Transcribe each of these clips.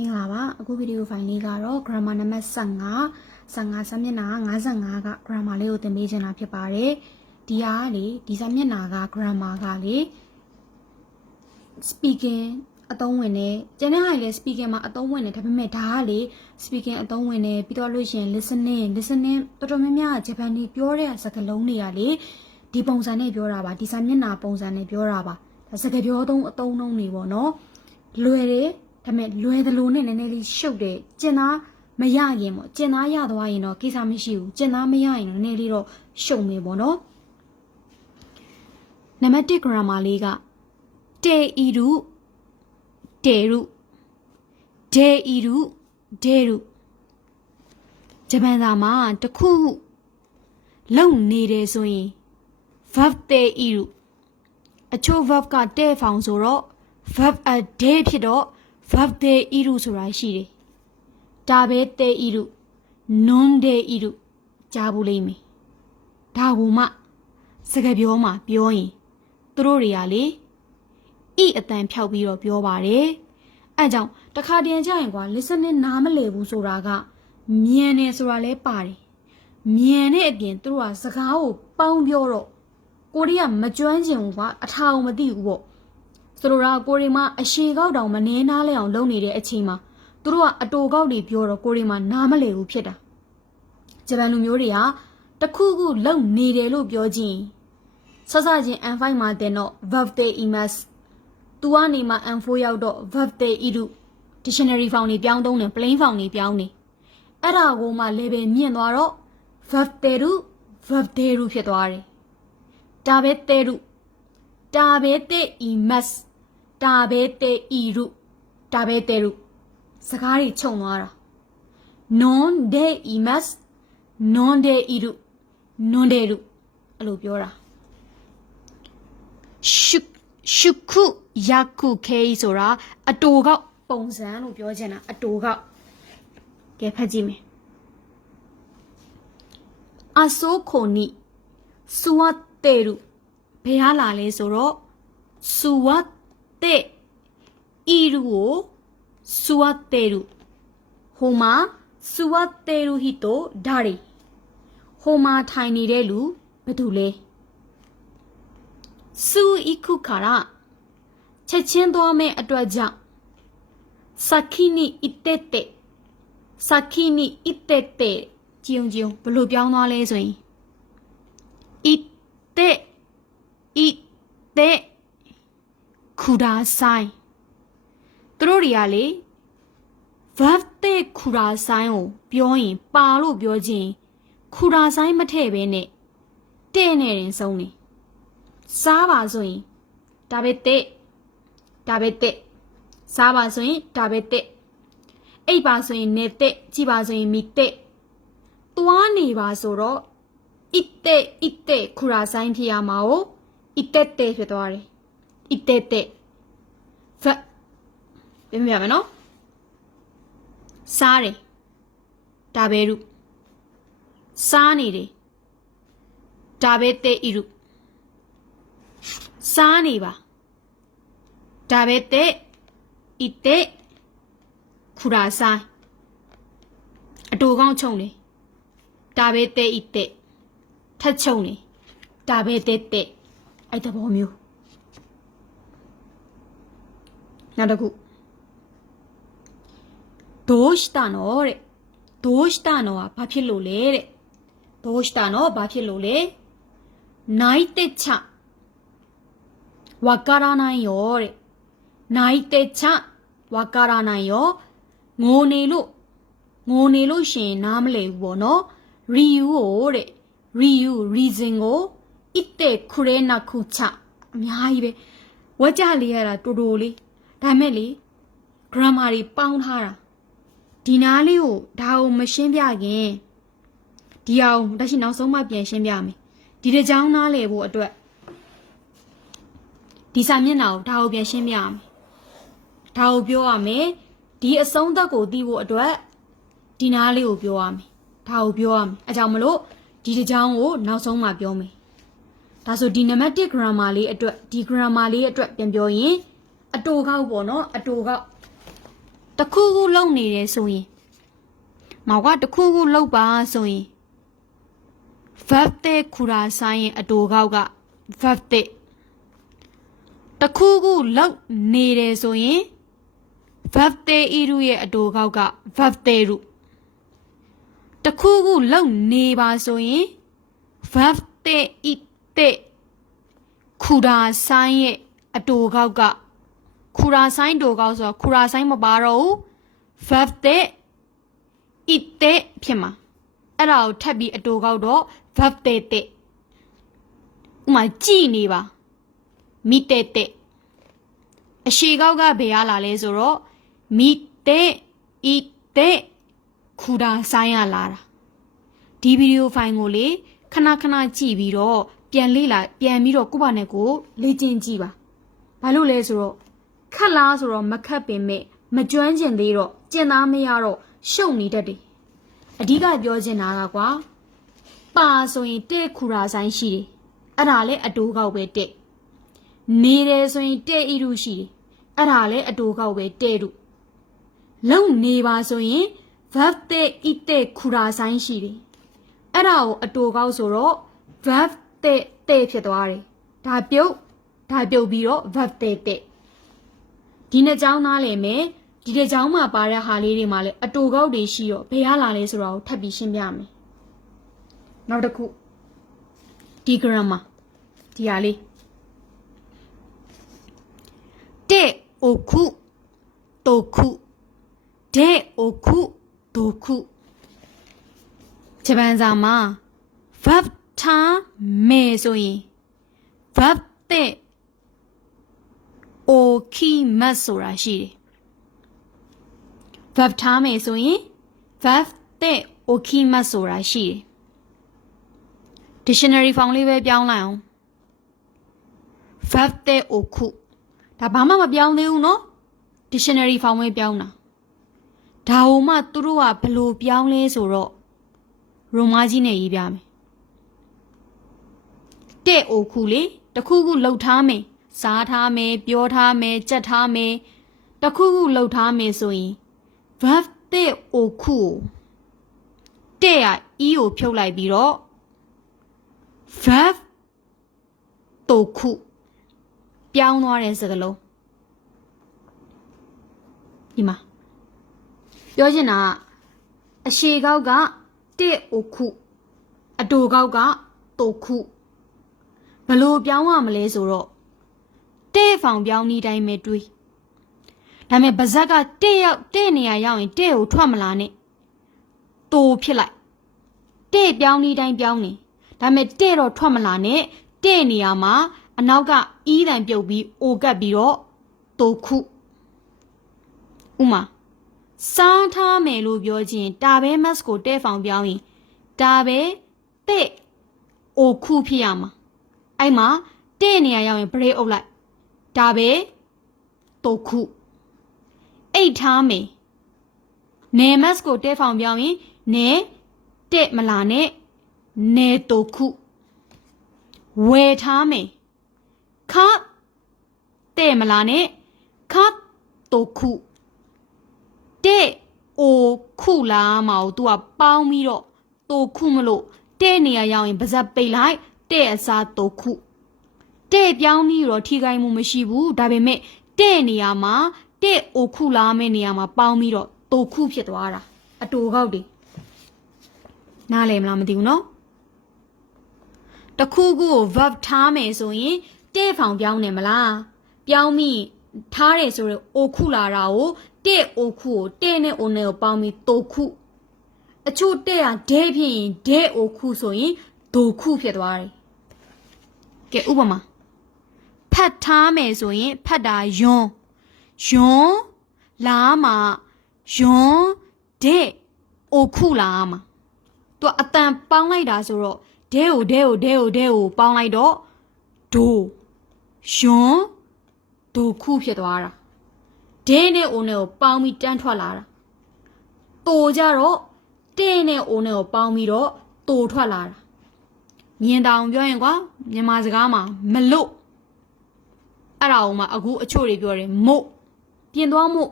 မင်္ဂလာပါအခုဗီဒီယိုဖိုင်လေးကတော့ grammar နံပါတ်15စာမျက်နှာ55က grammar လေးကိုသင်ပေးချင်တာဖြစ်ပါတယ်ဒီဟာလေဒီစာမျက်နှာက grammar ကလေ speaking အသုံးဝင်တယ်ကျန်တဲ့ဟာလေ speaking မှာအသုံးဝင်တယ်ဒါပေမဲ့ဒါကလေ speaking အသုံးဝင်တယ်ပြီးတော့လို့ရှိရင် listening တော်တော်များများဂျပန်တွေပြောတဲ့စကားလုံးတွေကလေဒီပုံစံနဲ့ပြောတာပါဒီစာမျက်နှာပုံစံနဲ့ပြောတာပါဒါစကားပြောအသုံးနှုန်းတွေပေါ့နော်လွယ်တယ်ဒါပေမဲ့လွယ်သလိုနဲ့နည်းနည်းလေးရှုပ်တယ်ကျင်သားမရရင်ပေါ့ကျင်သားရသွားရင်တော့ကိစ္စမရှိဘူးကျင်သားမရရင်တော့နည်းနည်းလေးတော့ရှုပ်မယ်ပေါ့နော်နံပါတ်1 grammar လေးကတေအီရုတေရုဒေအီရုဒေရုဂျပန်စာမှာတခုလုံနေတယ်ဆိုရင် verb တေအီရုအချို့ verb ကတဲ့ဖောင်ဆိုတော့ verb a day ဖြစ်တော့ verb တေအီရုဆိုတာရှိတယ်ဒါပဲတေအီရု non တေအီရုကြားဘူးလိမ့်မယ်ဒါကိုမှစကားပြောမှာပြောရင်သူတို့တွေကလေဤအတန်ဖြောက်ပြီးတော့ပြောပါတယ်အဲကြောင့်တခါတည်းကြရင်ကွာ listening နားမလည်ဘူးဆိုတာကမြန်နေဆိုတာလဲပါတယ်မြန်တဲ့အပြင်သူတို့ကစကားကိုပေါင်းပြောတော့ကိုရီးယားမကျွမ်းကျင်ဘူးကွာအထာအောင်မသိဘူးပေါ့ဆိုတော့ကိုရီးမှာအရှိကောက်တောင်မနှဲနားလဲအောင်လုပ်နေတဲ့အချိန်မှာသူတို့ကအတိုကောက်တွေပြောတော့ကိုရီးမှာနားမလည်ဘူးဖြစ်တာဂျပန်လူမျိုးတွေကတခုခုလုံနေတယ်လို့ပြောခြင်းစစချင်း N5 မှာတင်တော့ verb တေ imas သူကနေမှ N4 ရောက်တော့ verb တေ iru dictionary ဖောင်တွေပြောင်းသုံးတယ် plain ဖောင်တွေပြောင်းနေအဲ့ဒါကိုမှ level မြင့်သွားတော့ verb တေရု verb တေရုဖြစ်သွားတယ်ဒါပဲတေရုဒါပဲတေ imas ဒါပဲတေ iru ဒါပဲတေရုစကားတွေခြုံသွားတာ non de imas non de iru non de iru အဲ့လိုပြောတာရှုခုယခုခေဆိုတာအတိုကောက်ပုံစံလို့ပြောချင်တာအတိုကောက်ကဲဖတ်ကြည့်မယ်အဆိုးခိုနီစဝတ်တေရုဘယ်ဟာလာလဲဆိုတော့စဝတ်တေအီရုကိုစဝတ်တေရုဟိုမှာစဝတ်တေရုဟီတိုဒါရီဟိုမှာထိုင်နေတဲ့လူဘယ်သူလဲစုイクからချက်ချင်းသွားမဲ့အတွက်ကြောင့်先に行ってて先に行っててကြုံဘယ်လိုပြောင်းသွားလဲဆိုရင်行って行ってくださいသူတို့တွေကလေ verb တဲ့くださいကိုပြောရင်ပါလို့ပြောခြင်းくださいမထည့်ဘဲနဲ့တဲ့နဲ့ရင်ဆုံးနေစားပါဆိုရင်ဒါပဲတဲ့စားပါဆိုရင်ဒါပဲတဲ့အိပ်ပါဆိုရင်နေတဲ့ကြည်ပါဆိုရင်မီတဲ့သွားနေပါဆိုတော့အစ်တဲ့ခူရာဆိုင်ဖြစ်ရမှာကိုအစ်တဲ့ဖြစ်သွားတယ်အစ်တဲ့ဖတ်ပြန်ပြမယ်နော်စားတယ်ဒါပဲရုစားနေတယ်ဒါပဲတဲ့ဤရုစားနေပါဒါပဲတဲ့ဤတဲ့ခူရာဆိုင်အတူကောင်းချုံနေဒါပဲတဲ့ဤတဲ့ထက်ချုံနေဒါပဲတဲ့အဲ့တဘောမျိုးနောက်တစ်ခုどうしたのတဲ့どうしたのကဘာဖြစ်လို့လဲတဲ့どうしたのဘာဖြစ်လို့လဲ泣いてちゃわからないよတဲ့泣いてちゃわからないよငိုနေလို့ရှင်နားမလည်ဘူးပေါ့နော်ရီယူကိုတဲ့ရီယူ reason ကိုအစ်တဲ့ခရဲနာခုချအများကြီးပဲဝကြလေးရတာတူတူလေးဒါမဲ့လေ grammar တွေပေါင်းထားတာဒီနားလေးကိုဒါကိုမရှင်းပြခင်ဒီအောင်တရှိနောက်ဆုံးမှပြန်ရှင်းပြမယ်ဒီတစ်ကြောင်းနားလည်ဖို့အတွက်ဒီစာမျက်နှာကိုဒါကိုပြန်ရှင်းပြရမယ်ဒါကိုပြောရမယ်ဒီအဆုံးသက်ကိုသိဖို့အတွက်ဒီနားလေးကိုပြောရမယ်ဒါကိုပြောရမယ်အဲကြောင့်မလို့ဒီတစ်ကြောင်းကိုနောက်ဆုံးမှပြောမယ်ဒါဆိုဒီနံပါတ်1 grammar လေးအတွက်ဒီ grammar လေးအတွက်ပြန်ပြောရင်အတိုကောက်ပေါ့နော်အတိုကောက်တ တခုခုလုံနေတယ်ဆိုရင်မောင်ကတခုခုလုံပါဆိုရင် verb တဲ့ခူရာဆိုင်ရင်အတူကောက်က verb တဲ့တခုခုလုံနေတယ်ဆိုရင် verb တဲ့ဤရုရဲ့အတူကောက်က verb တဲ့ရုတခုခုလုံနေပါဆိုရင် verb တဲ့ဤတဲ့ခူရာဆိုင်ရဲ့အတူကောက်ကခူရာဆိုင်တူကောက်ဆိုတော့ခူရာဆိုင်မပါတော့ဘူး verb တဲ့ it တဲ့ဖြစ်မှာအဲ့ဒါကိုထပ်ပြီးအတူကောက်တော့ verb တဲ့တဲ့ဥမာကြည်နေပါမိတဲ့တဲ့အရှိကောက်ကဘယ်ရလာလဲဆိုတော့မိတဲ့ it တဲ့ခူရာဆိုင်ရလာတာဒီဗီဒီယိုဖိုင်ကိုလေခဏခဏကြည့်ပြီးတော့ပြန်လေ့လာပြန်ပြီးတော့ကိုယ့်ဘာနဲ့ကိုလေ့ကျင့်ကြည့်ပါဘာလို့လဲဆိုတော့ခက်လားဆိုတော့မခက်ပင်မဲ့မကျွမ်းကျင်သေးတော့ကျင်သားမရတော့ရှုံနေတတ်တယ်အဓိကပြောချင်တာကကွာပါဆိုရင်တဲ့ခူရာဆိုင်ရှိတယ်အဲ့ဒါလည်းအတူကောက်ပဲတဲ့နေတယ်ဆိုရင်တဲ့ဤရုရှိတယ်အဲ့ဒါလည်းအတူကောက်ပဲတဲ့ရုလုံနေပါဆိုရင် verb တဲ့ဤတဲ့ခူရာဆိုင်ရှိတယ်အဲ့ဒါကိုအတူကောက်ဆိုတော့ verb တဲ့ဖြစ်သွားတယ်ဒါပြုတ်ပြီးတော့ verb တဲ့ဒီနှစ်ကြောင်းသားလည်းမယ်ဒီတစ်ကြောင်းမှာပါတဲ့ဟာလေးတွေမှာလည်းအတူကောက်တွေရှိတော့ဘယ်ရလာလဲဆိုတာကိုထပ်ပြီးရှင်းပြမယ်နောက်တစ်ခုဒီ grammar ဒီဟာလေးတဲ့အိုခုတိုခုတဲ့အိုခုတိုခုဂျပန်စာမှာ verb ထားမယ်ဆိုရင် verb တဲ့ okay မတ်ဆိုတာရှိတယ် verb ထားမယ်ဆိုရင် verb တဲ့ okay မတ်ဆိုတာရှိတယ် dictionary form လေးပဲပြောင်းလိုက်အောင် verb တဲ့ oku ဒါဘာမှမပြောင်းသေးဘူးเนาะ dictionary form ပဲပြောင်းတာဒါဟိုမှသူတို့ကဘလို့ပြောင်းလဲဆိုတော့ရိုမာကြီးနဲ့ရေးပြမယ်တဲ့ oku လေတခုခုလှုပ်ထားမယ်စားထားမယ်ပြောထားမယ်ကြက်ထားမယ်တခုခုလှုပ်ထားမယ်ဆိုရင် verb တဲ့ oku တဲ့က e ကိုဖြုတ်လိုက်ပြီးတော့ verb တိုခုပြောင်းသွားတဲ့စကားလုံးဒီမှာပြောချင်တာအရှေကောက်ကတဲ့ oku အတူကောက်ကတိုခုဘလို့ပြောင်းရမလဲဆိုတော့တဲ့ဖောင်ပြောင်းဤတိုင်းပဲတွေးဒါပေမဲ့ဗဇက်ကတဲ့နေရာရောက်ရင်တဲ့ကိုထွက်မလာနဲ့တိုဖြစ်လိုက်တဲ့ပြောင်းဤတိုင်းပြောင်းနေဒါပေမဲ့တဲ့တော့ထွက်မလာနဲ့တဲ့နေရာမှာအနောက်ကဤတန်ပြုတ်ပြီးအိုကပ်ပြီးတော့တိုခုဥမာစားထားမယ်လို့ပြောခြင်းတာဘဲမတ်ကိုတဲ့ဖောင်ပြောင်းရင်တာဘဲတဲ့အိုခုဖြစ်ရမှာအဲ့မှာတဲ့နေရာရောက်ရင်ဘရိတ်အုပ်လိုက်ဒါပဲတိုခုအိတ်ထားမယ်နေမတ်ကိုတဲ့ဖောင်ပြောင်းရင်နေတဲ့မလာနဲ့နေတိုခုဝယ်ထားမယ်ခတ်တဲ့မလာနဲ့ခတ်တိုခုတဲ့အိုခုလာမအောင် तू ကပေါင်းပြီးတော့တိုခုမလို့တဲ့နေရာရောက်ရင်ပါဇက်ပိတ်လိုက်တဲ့အစားတိုခုတဲ့ပြောင်းပြီးတော့ထိခိုက်မှုမရှိဘူးဒါပေမဲ့တဲ့နေရာမှာတဲ့အိုခုလာမယ့်နေရာမှာပေါင်းပြီးတော့တိုခုဖြစ်သွားတာအတူကောက်တွေနားလည်မလားမသိဘူးเนาะတခုခုကို verb ထားမယ်ဆိုရင်တဲ့ဖောင်ပြောင်းနေမလားပြောင်းပြီးထားတယ်ဆိုတော့အိုခုလာတာကိုတဲ့အိုခုကိုတဲ့နဲ့အိုနဲ့ကိုပေါင်းပြီးတိုခုအချို့တဲ့ဟာဒဲဖြစ်ရင်ဒဲအိုခုဆိုရင်ဒိုခုဖြစ်သွားတယ်ကဲဥပမာဖတ်ထားမယ်ဆိုရင်ဖတ်တာယွန်းလာမှာယွန်းတဲ့အိုခုလာမှာသူအတန်ပေါင်းလိုက်တာဆိုတော့ဒဲကိုပေါင်းလိုက်တော့ဒိုယွန်းဒိုခုဖြစ်သွားတာဒဲနဲ့အိုနဲ့ကိုပေါင်းပြီးတန်းထွက်လာတာတိုကြတော့တဲ့နဲ့အိုနဲ့ကိုပေါင်းပြီးတော့တိုထွက်လာတာမြင်တောင်ပြောရင်ကွာမြန်မာစကားမှာမလို့အဲ့ဒါအောင်မှအခုအချို့တွေပြောတယ်မို့ပြင်သွားမို့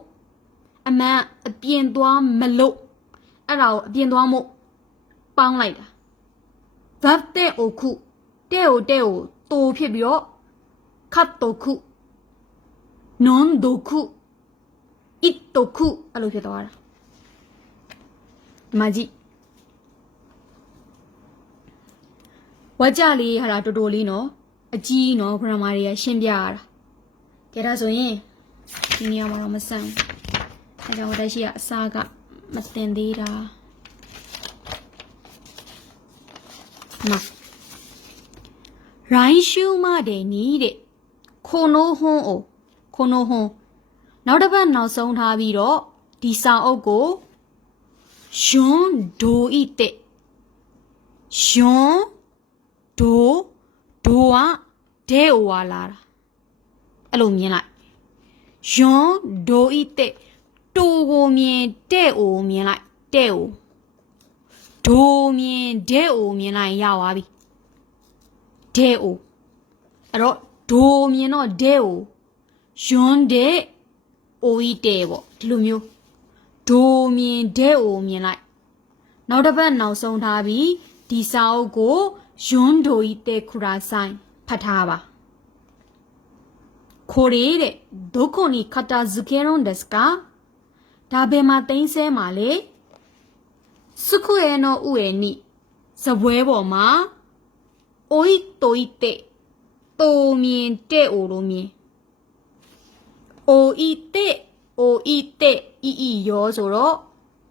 အမှန်အပြင်သွားမလို့အဲ့ဒါကိုအပြင်သွားမို့ပေါင်းလိုက်တာ verb တဲ့အိုခုတဲ့အိုတိုဖြစ်ပြီးတော့ခတ်တိုခုနွန်ဒိုခုítတိုခုအဲ့လိုဖြစ်သွားတာဒီမှာကြည့်ဝါကြလေးဟာတော်တော်လေးနော်အကြီးနော် grammar တွေကရှင်းပြရတာကြည့်ဒါဆိုရင်ဒီနေရာမှာတော့မဆန်းအဲကြောင့်တက်ရှိကအစားကမတင်သေးတာနော်ရိုင်းရှူမတဲ့နီးတဲ့ခိုနိုဟွန်းနောက်တစ်ပတ်နောက်ဆုံးထားပြီးတော့ဒီစာအုပ်ကိုယွန်းဒိုဤတဲ့ယွန်းဒိုကဒဲအိုဝါလာတာအဲ့လိုမြင်လိုက်ယွန်းဒိုဤတဲ့တိုကိုမြင်တဲ့အိုမြင်လိုက်တဲ့အိုဒိုမြင်တဲ့အိုမြင်လိုက်ရပါပြီတဲ့အိုအဲ့တော့ဒိုမြင်တော့တဲ့အိုယွန်းတဲ့အိုဤတဲ့ပေါ့ဒီလိုမျိုးဒိုမြင်တဲ့အိုမြင်လိုက်နောက်တစ်ပတ်နောက်ဆုံးထားပြီးဒီစာအုပ်ကိုယွန်းဒိုဤတဲ့ခူရာဆိုင်ဖတ်ထားပါခိုရီတဲ့ဒိုကိုနီခတာဇကေရွန်ဒက်စကာဒါဘယ်မှာသိမ်းဆဲမှာလေစခုရဲနော်ဥရဲ့နိစပွဲပေါ်မှာအိုဤတိုဤတဲ့တိုမြင်တဲ့အိုလိုမြင်အိုဤတဲ့ဤရောဆိုတော့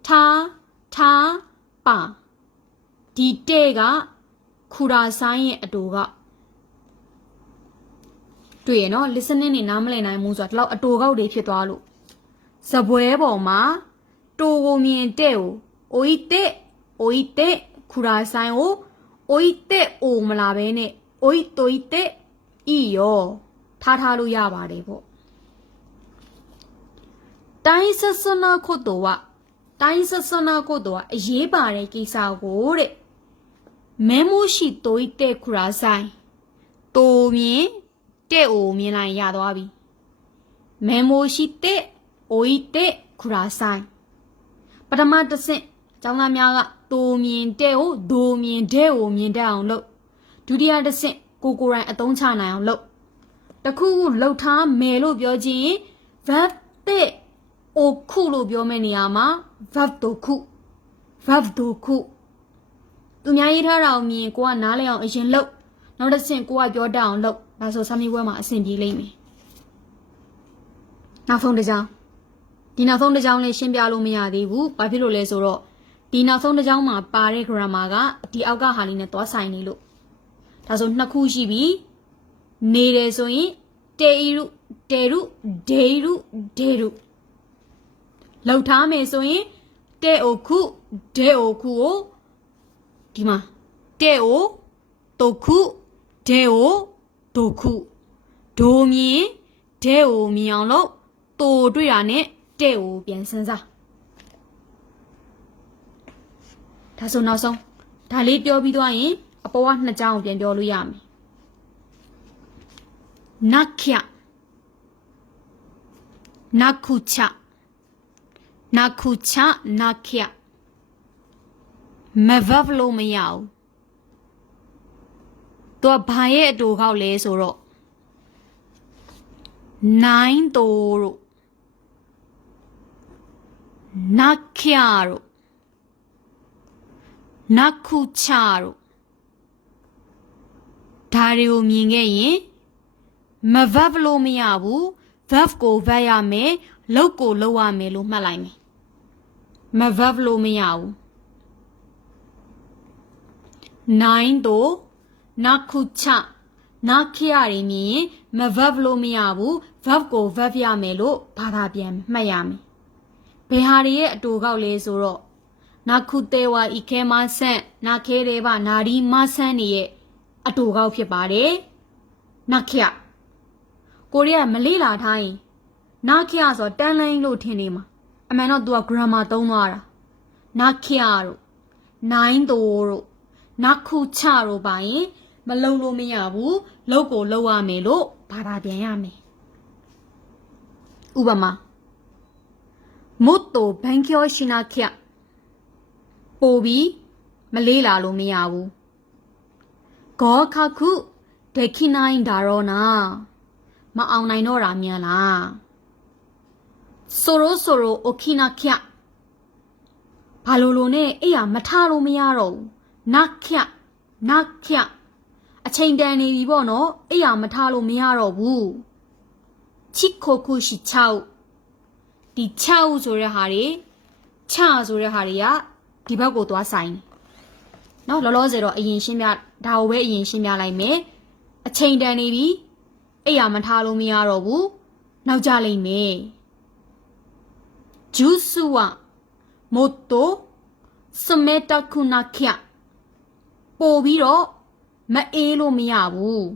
ထားပါဒီတဲ့ကခူရာဆိုင်ရဲ့အတူကတွေ့ရနော် listening နေနားမလည်နိုင်ဘူးဆိုတော့ဒီလောက်အတူကောက်တွေဖြစ်သွားလို့စပွဲပေါ်မှာတိုကိုမြင်တဲ့ကိုအိုဤတဲ့ခူရာဆိုင်ကိုအိုဤတဲ့အိုမလာဘဲနဲ့အိုဤတိုဤတဲ့ဤရောထားလို့ရပါတယ်ပေါ့တိုင်းဆဆနာခုတ်တော်ကအရေးပါတဲ့ကိစ္စကိုတဲ့မဲမိုးရှိတိုးတဲ့ခူရာဆိုင်တိုမြင်တဲ့အိုမြင်လိုက်ရသွားပြီမဲမိုးရှိတဲ့အိုဤတဲ့ခူရာဆိုင်ပထမတစ်ဆင့်ကျောင်းသားများကတိုမြင်တဲ့ကိုဒိုမြင်တဲ့ကိုမြင်တတ်အောင်လုပ်ဒုတိယတစ်ဆင့်ကိုယ်တိုင်အသုံးချနိုင်အောင်လုပ်တခုခုလှုပ်ထားမယ်လို့ပြောခြင်း verb တဲ့အိုခုလို့ပြောမယ့်နေရာမှာ verb တိုခုသူများရေးထားတာကိုမြင်ကိုကနားလည်အောင်အရင်လုပ်နောက်တစ်ဆင့်ကိုကပြောတတ်အောင်လုပ်ဒါဆိုစာမေးပွဲမှာအဆင်ပြေလိမ့်မယ်နောက်ဆုံးတစ်ကြောင်းဒီနောက်ဆုံးတစ်ကြောင်းလေးရှင်းပြလို့မရသေးဘူးဘာဖြစ်လို့လဲဆိုတော့ဒီနောက်ဆုံးတစ်ကြောင်းမှာပါတဲ့ grammar ကဒီအောက်ကဟာလေးနဲ့သွားဆိုင်နေလို့ဒါဆိုနှစ်ခုရှိပြီနေတယ်ဆိုရင်တေရုဒေရုလောက်ထားမယ်ဆိုရင်တဲ့အိုခုဒေအိုခုကိုဒီမှာတဲ့အိုတိုခုဒေအိုတိုခုဒိုမြင်ဒေအိုမြင်အောင်လို့တိုတွေ့တာနဲ့တဲ့အိုပြန်စမ်းစားဒါဆိုနောက်ဆုံးဒါလေးပြောပြီးသွားရင်အပေါ်ကနှစ်ကြောင်းပြန်ပြောလို့ရမယ်နက်ခနခုချမဗပ်လို့မရဘူးသူကဘာရဲ့အတူခောက်လဲဆိုတော့နိုင်တိုတို့နက်ခတို့နခုချတို့ဒါတွေကိုမြင်ခဲ့ရင်မဗပ်လို့မရဘူး verb ကိုဗတ်ရမယ်လုပ်ကိုလုပ်ရမယ်လို့မှတ်လိုက်မယ်မဗပ်လို့မရဘူးနိုင်တို့နခုချနခရတွေမြင်မဗပ်လို့မရဘူး verb ကိုဗတ်ရမယ်လို့ဘာသာပြန်မှတ်ရမယ်ဘယ်ဟာတွေရဲ့အတူကောက်လဲဆိုတော့နခုသေးဝါဤခဲမဆန့်နခဲတွေပါနာဒီမဆန့်နေရဲ့အတူကောက်ဖြစ်ပါတယ်နခရကိုရီးယားမလေ့လာထားရင်နခရဆိုတန်းလိုင်းလို့ထင်နေမှာအမှန်တော့ तू က grammar သုံးသွားတာနခရတို့နိုင်တို့နခုချတို့ပါရင်မလုံလို့မရဘူးလုပ်ကိုလုပ်ရမယ်လို့ဘာသာပြန်ရမယ်ဥပမာもっと勉強しなきゃပိုပြီးမလေးလာလို့မရဘူး合格できないんだろうなမအောင်နိုင်တော့တာမြန်လားそろそろ起きなきゃဘာလို့နဲ့အဲ့ရမထားလို့မရတော့ဘူးနက်ခအချိန်တန်နေပြီပေါ့နော်အဲ့ရမထားလို့မရတော့ဘူးချစ်ခိုခုရှိ6ဒီ6ဆိုတဲ့ဟာတွေချဆိုတဲ့ဟာတွေကဒီဘက်ကိုသွားဆိုင်တယ်နော်လောလောဆယ်တော့အရင်ရှင်းပြဒါကိုပဲအရင်ရှင်းပြလိုက်မယ်အချိန်တန်နေပြီအဲ့ရမထားလို့မရတော့ဘူးနောက်ကြလိမ့်မယ်ဂျူးစုဝမို့တိုစမေတခုနာခပို့ပြီးတော့မအေးလို့မရဘူး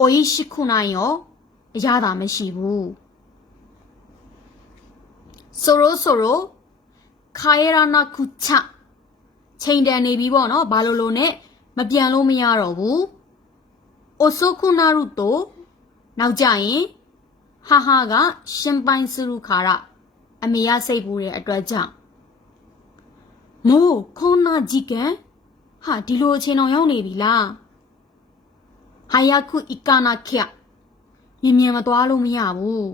အိုရှိခုနိုင်ရောအရသာမရှိဘူးဆိုရိုခိုင်ရနာခုချချိန်တန်နေပြီပေါ့နော်ဘာလို့နဲ့မပြန်လို့မရတော့ဘူးအိုဆိုခုနာရုတိုနောက်ကြရင်ဟာကရှင်ပိုင်စရုခါရအမေရစိတ်ပူတဲ့အတွက်ကြောင့်မိုးခေါနာကြီးကဟာဒီလိုအချိန်တော်ရောက်နေပြီလားဟာယခုအီကာနာခမြင်မသွားလို့မရဘူး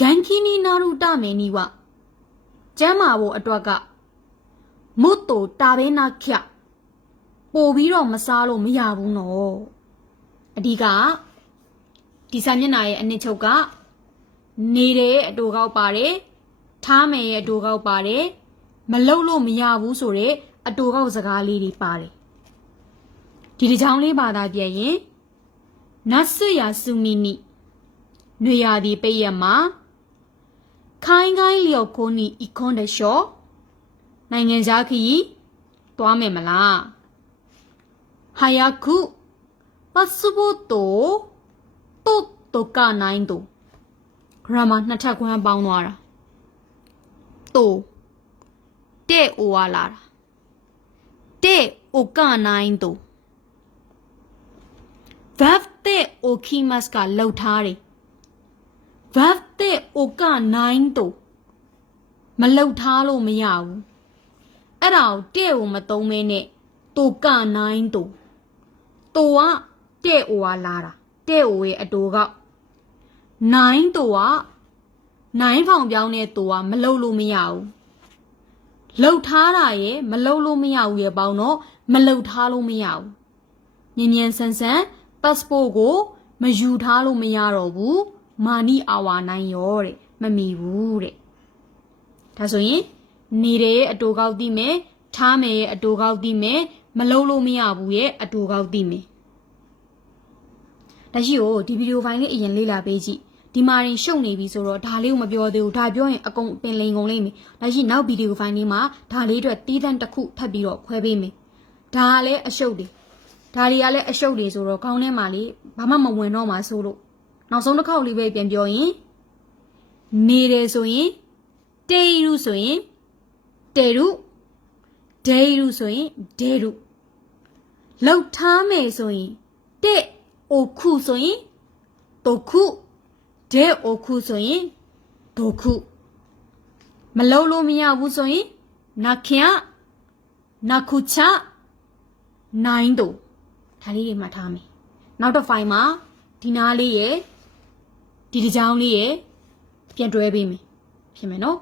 ဂန်ခီနီနာရုတမေနီဝကျမ်းမာဖို့အတွက်ကမုတ်တိုတာဘေးနာခပို့ပြီးတော့မစားလို့မရဘူးနော်အဓိကဒီစာမျက်နှာရဲ့အနှစ်ချုပ်ကနေတဲ့အတူကောက်ပါတယ်ထားမယ်ရဲ့အတူကောက်ပါတယ်မလုံလို့မရဘူးဆိုတဲ့အတူကောက်စကားလေးတွေပါတယ်ဒီတစ်ချောင်းလေးပါတာပြည့်ရင်နတ်ဆွရာစုနီနီနွေရာဒီပိတ်ရမှာခိုင်းလျော်ကိုနီအီခွန်တရှောနိုင်ငံခြားခရီးသွားမယ်မလားဟာယခုပတ်စပို့တိုတိုကနိုင်တိုဂရမာနှစ်ထပ်ခွန်းပေါင်းသွားတာတိုတဲ့အိုဝါလာတာတဲ့အိုကနိုင်တို verb တဲ့အိုခီမတ်ကလောက်ထားတယ် verb တဲ့အိုကနိုင်တိုမလောက်ထားလို့မရဘူးအဲ့ဒါကိုတဲ့ကိုမသုံးမဲနဲ့တိုကနိုင်တိုတိုကတဲ့အိုဝါလာတာတဲ့အိုရဲ့အတူကနိုင်တိုကနိုင်ဖောင်ပြောင်းတဲ့တိုကမလုံလို့မရဘူးလှုပ်ထားတာရဲ့မလုံလို့မရဘူးရဲ့ပေါင်းတော့မလှုပ်ထားလို့မရဘူးမြန်ဆန်passport ကိုမယူထားလို့မရတော့ဘူးမာနီအာဝါနိုင်ရောတဲ့မမီဘူးတဲ့ဒါဆိုရင်နေတဲ့ရဲ့အတူကောက်သိမယ်ထားမယ်ရဲ့အတူကောက်သိမယ်မလုံလို့မရဘူးရဲ့အတူကောက်သိမယ်ဒါရှိကိုဒီဗီဒီယိုဖိုင်လေးအရင်လေ့လာပေးကြည့်ဒီမှာရင်ရှုပ်နေပြီဆိုတော့ဒါလေးကိုမပြောသေးဘူးဒါပြောရင်အကုန်ပင်လိန်ကုန်လိမ့်မယ်ဒါရှိနောက်ဗီဒီယိုဖိုင်လေးမှာဒါလေးအတွက်တီးတန်းတစ်ခုထပ်ပြီးတော့ခွဲပေးမယ်ဒါကလည်းအရှုပ်တွေဒါတွေကလည်းအရှုပ်တွေဆိုတော့ခေါင်းထဲမှာလေဘာမှမဝင်တော့မှဆိုလို့နောက်ဆုံးတစ်ခေါက်လေးပဲပြန်ပြောရင်နေတယ်ဆိုရင်တေရုဆိုရင်တေရုဒေရုဆိုရင်ဒေရုလောက်ထားမယ်ဆိုရင်တဲ့အိုခုဆိုရင်တိုခုတဲ့အိုခုဆိုရင်ဒိုခုမလုံလို့မရဘူးဆိုရင်နခုချနိုင်တိုဒါလေးတွေမှတ်ထားမယ်နောက်တစ်ဖိုင်မှာဒီနားလေးရယ်ဒီတစ်ကြောင်းလေးရယ်ပြန်တွဲပေးမယ်ဖြစ်မယ်နော်